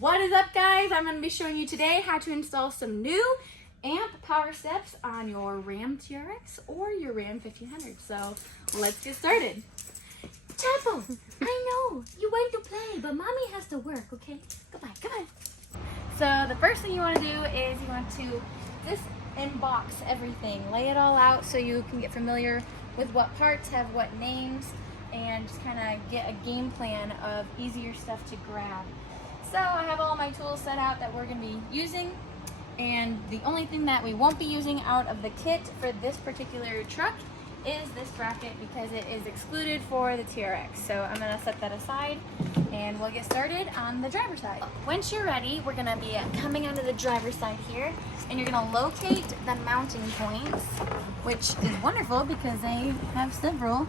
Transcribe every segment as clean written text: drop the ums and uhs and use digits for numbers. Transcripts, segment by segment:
What is up, guys? I'm going to be showing you today how to install some new amp PowerSteps on your Ram TRX or your Ram 1500. So let's get started. Chapel, I know you went to play, but mommy has to work, okay? Goodbye, come on. So the first thing you want to do is you want to inbox everything, lay it all out so you can get familiar with what parts have what names and just kind of get a game plan of easier stuff to grab. So I have all my tools set out that we're going to be using, and the only thing that we won't be using out of the kit for this particular truck is this bracket because it is excluded for the TRX. So I'm going to set that aside and we'll get started on the driver's side. Once you're ready, we're going to be coming onto the driver's side here, and you're going to locate the mounting points, which is wonderful because they have several.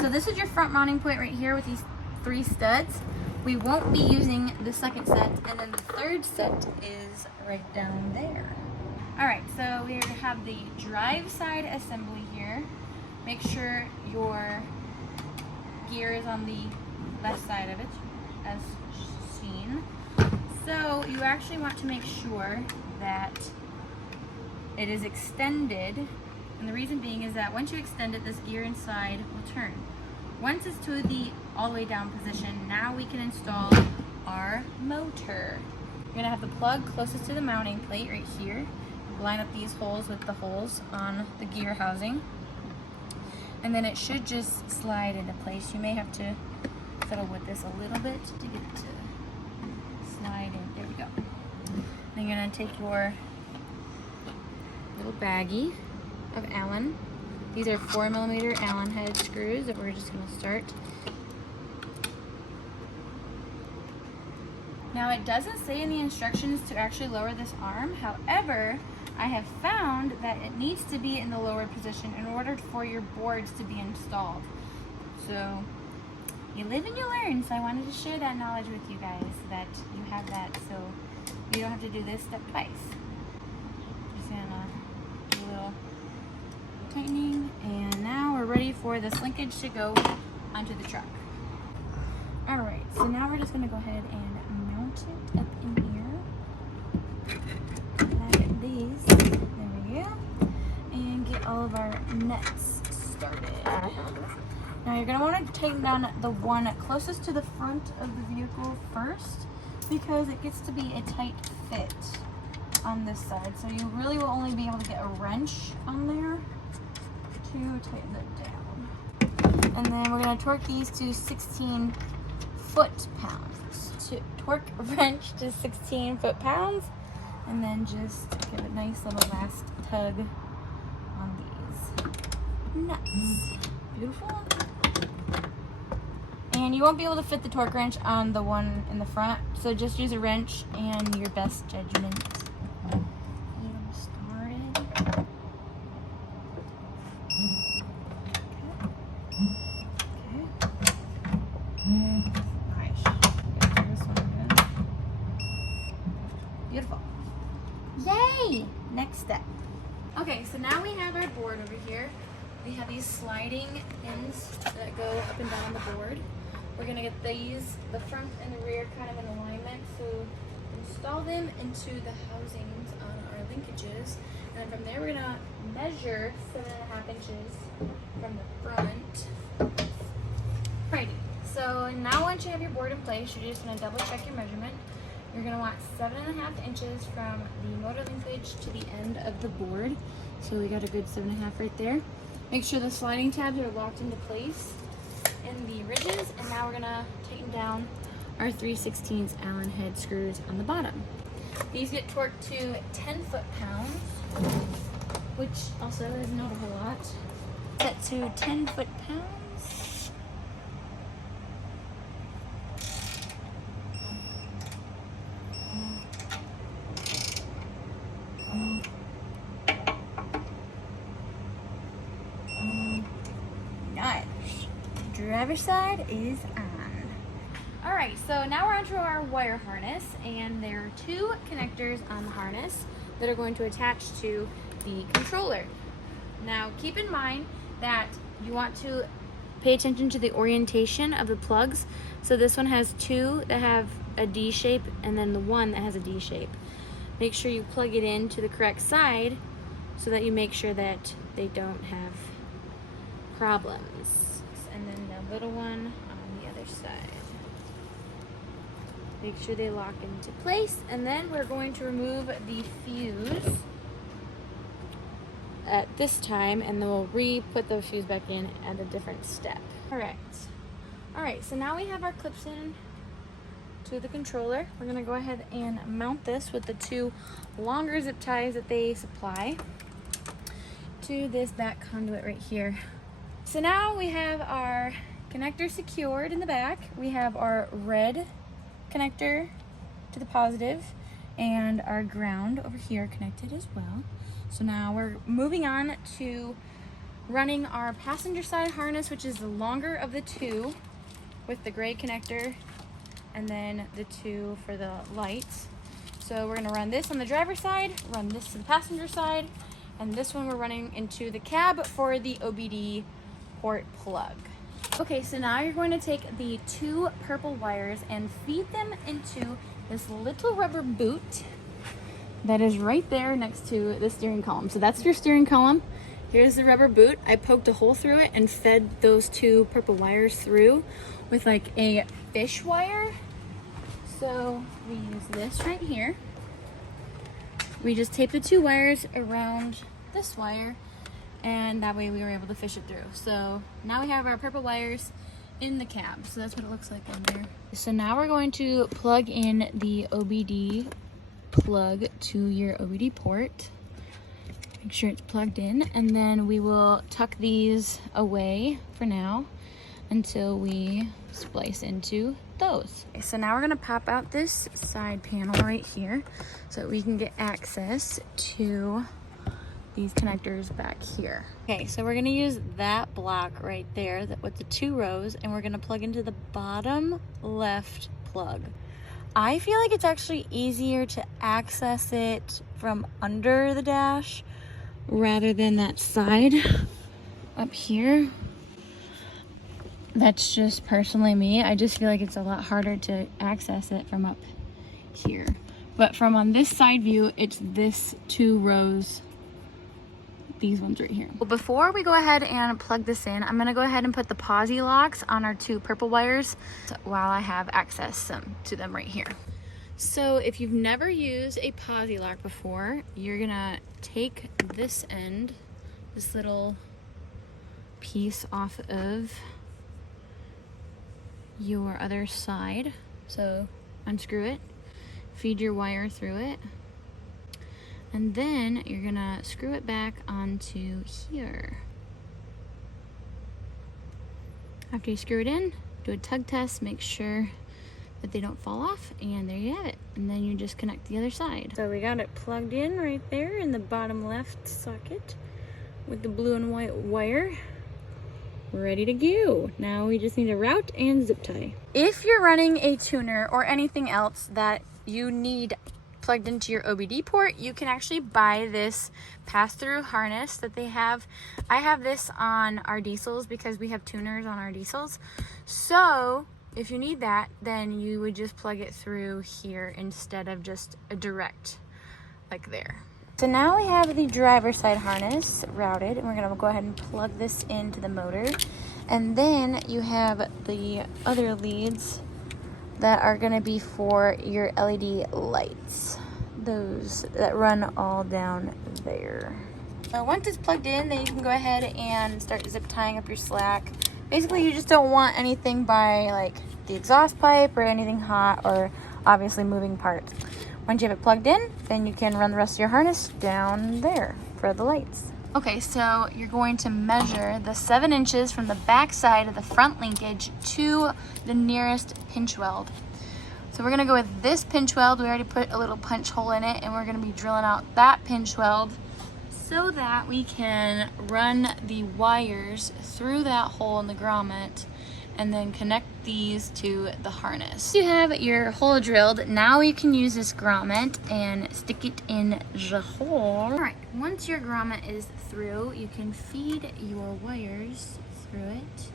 So this is your front mounting point right here with these 3 studs. We won't be using the second set, and then the third set is right down there. Alright, so we have the drive side assembly here. Make sure your gear is on the left side of it, as seen. So you actually want to make sure that it is extended, and the reason being is that once you extend it, this gear inside will turn. Once it's to the all the way down position, now we can install our motor. You're gonna have the plug closest to the mounting plate right here. Line up these holes with the holes on the gear housing, and then it should just slide into place. You may have to fiddle with this a little bit to get it to slide in. There we go. Then you're gonna take your little baggie of Allen. These are 4mm Allen head screws that we're just gonna start. Now it doesn't say in the instructions to actually lower this arm. However, I have found that it needs to be in the lower position in order for your boards to be installed. So you live and you learn. So I wanted to share that knowledge with you guys, that you have that, so you don't have to do this step twice. Just gonna do a little tightening, and now we're ready for this linkage to go onto the truck. All right, so now we're just gonna go ahead and mount it up in here. Like these. There we go. And get all of our nuts started. Now you're gonna want to tighten down the one closest to the front of the vehicle first, because it gets to be a tight fit on this side. So you really will only be able to get a wrench on there to tighten it down. And then we're going to torque these to 16 foot-pounds. To torque wrench to 16 foot-pounds, and then just give a nice little last tug on these nuts. Beautiful. And you won't be able to fit the torque wrench on the one in the front, so just use a wrench and your best judgment. Beautiful. Yay! Next step. Okay, so now we have our board over here. We have these sliding pins that go up and down the board. We're gonna get these, the front and the rear, kind of in alignment. So install them into the housings on our linkages. And then from there, we're gonna measure 7.5 inches from the front. Alrighty, so now once you have your board in place, you're just gonna double check your measurement. You're gonna want 7.5 inches from the motor linkage to the end of the board. So we got a good 7.5 right there. Make sure the sliding tabs are locked into place in the ridges, and now we're gonna tighten down our 3/16 Allen head screws on the bottom. These get torqued to 10 foot-pounds, which also is not a whole lot. Set to 10 foot-pounds. Nice. Driver's side is on. Alright, so now we're onto our wire harness, and there are 2 connectors on the harness that are going to attach to the controller. Now keep in mind that you want to pay attention to the orientation of the plugs. So this one has two that have a D shape and then the one that has a D shape. Make sure you plug it in to the correct side so that you make sure that they don't have problems. And then the little one on the other side. Make sure they lock into place, and then we're going to remove the fuse at this time, and then we'll re-put the fuse back in at a different step. Alright, so now we have our clips in to the controller. We're going to go ahead and mount this with the two longer zip ties that they supply to this back conduit right here. So now we have our connector secured in the back. We have our red connector to the positive and our ground over here connected as well. So now we're moving on to running our passenger side harness, which is the longer of the two, with the gray connector and then the two for the lights. So we're going to run this on the driver's side, run this to the passenger side, and this one we're running into the cab for the OBD port plug. Okay, so now you're going to take the two purple wires and feed them into this little rubber boot that is right there next to the steering column. So that's your steering column. Here's the rubber boot. I poked a hole through it and fed those two purple wires through with like a fish wire. So we use this right here. We just tape the two wires around this wire, and that way we were able to fish it through. So now we have our purple wires in the cab. So that's what it looks like on there. So now we're going to plug in the OBD plug to your OBD port. Make sure it's plugged in, and then we will tuck these away for now until we splice into those. Okay, so now we're gonna pop out this side panel right here so that we can get access to these connectors back here. Okay, so we're gonna use that block right there with the two rows, and we're gonna plug into the bottom left plug. I feel like it's actually easier to access it from under the dash rather than that side up here. That's just personally me. I just feel like it's a lot harder to access it from up here. But from on this side view, it's this two rows, these ones right here. Well, before we go ahead and plug this in, I'm gonna go ahead and put the posi locks on our two purple wires while I have access to them right here. So if you've never used a posi lock before, you're gonna take this end, this little piece off of your other side. So unscrew it, feed your wire through it, and then you're gonna screw it back onto here. After you screw it in, do a tug test, make sure that they don't fall off, and there you have it. And then you just connect the other side. So we got it plugged in right there in the bottom left socket with the blue and white wire. Ready to go. Now we just need a route and zip tie. If you're running a tuner or anything else that you need plugged into your OBD port, you can actually buy this pass-through harness that they have. I have this on our diesels because we have tuners on our diesels. So if you need that, then you would just plug it through here instead of just a direct like there. So now we have the driver's side harness routed, and we're gonna go ahead and plug this into the motor. And then you have the other leads that are gonna be for your LED lights, those that run all down there. So once it's plugged in, then you can go ahead and start zip tying up your slack. Basically, you just don't want anything by like the exhaust pipe or anything hot, or obviously moving parts. Once you have it plugged in, then you can run the rest of your harness down there for the lights. Okay, so you're going to measure the 7 inches from the back side of the front linkage to the nearest pinch weld. So we're gonna go with this pinch weld. We already put a little punch hole in it, and we're gonna be drilling out that pinch weld so that we can run the wires through that hole in the grommet and then connect these to the harness. You have your hole drilled. Now you can use this grommet and stick it in the hole. All right, once your grommet is through, you can feed your wires through it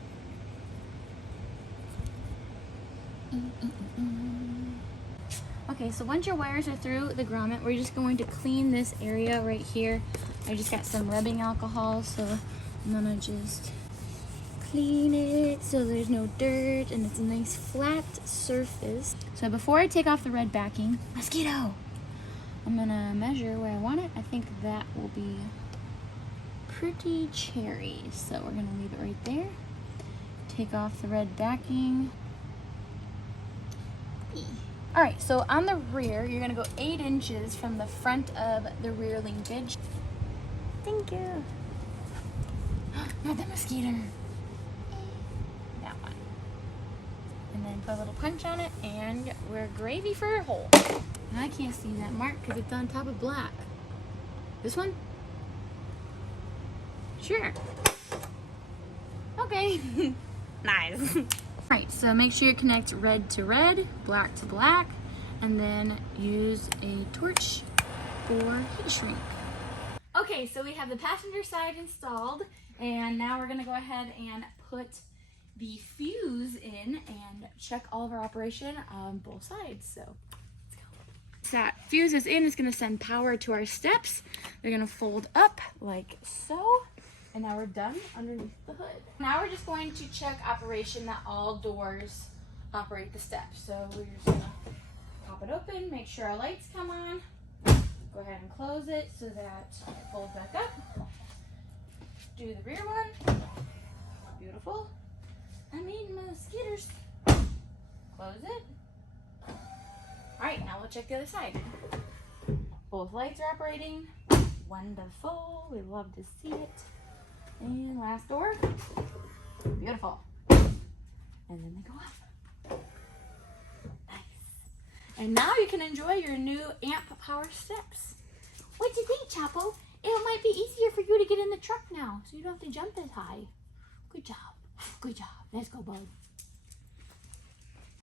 Okay, so once your wires are through the grommet, we're just going to clean this area right here. I just got some rubbing alcohol, so I'm gonna just clean it so there's no dirt and it's a nice flat surface. So before I take off the red backing, mosquito, I'm gonna measure where I want it. I think that will be pretty cherry. So we're gonna leave it right there. Take off the red backing. All right, so on the rear, you're gonna go 8 inches from the front of the rear linkage. Thank you. Not the mosquito. That one. And then put a little punch on it, and we're gravy for a hole. And I can't see that mark because it's on top of black. This one? Sure. Okay. Nice. Alright, so make sure you connect red to red, black to black, and then use a torch for heat shrink. Okay, so we have the passenger side installed, and now we're going to go ahead and put the fuse in and check all of our operation on both sides. So let's go. So that fuse is in, it's going to send power to our steps. They're going to fold up like so. And now we're done underneath the hood. Now we're just going to check operation that all doors operate the steps. So we're just gonna pop it open, make sure our lights come on. Go ahead and close it so that it folds back up. Do the rear one. Beautiful. I mean, mosquitoes. Close it. All right, now we'll check the other side. Both lights are operating. Wonderful. We love to see it. And last door. Beautiful. And then they go up. Nice. And now you can enjoy your new amp PowerSteps. What do you think, Chapo? It might be easier for you to get in the truck now, so you don't have to jump as high. Good job. Good job. Let's go, bud.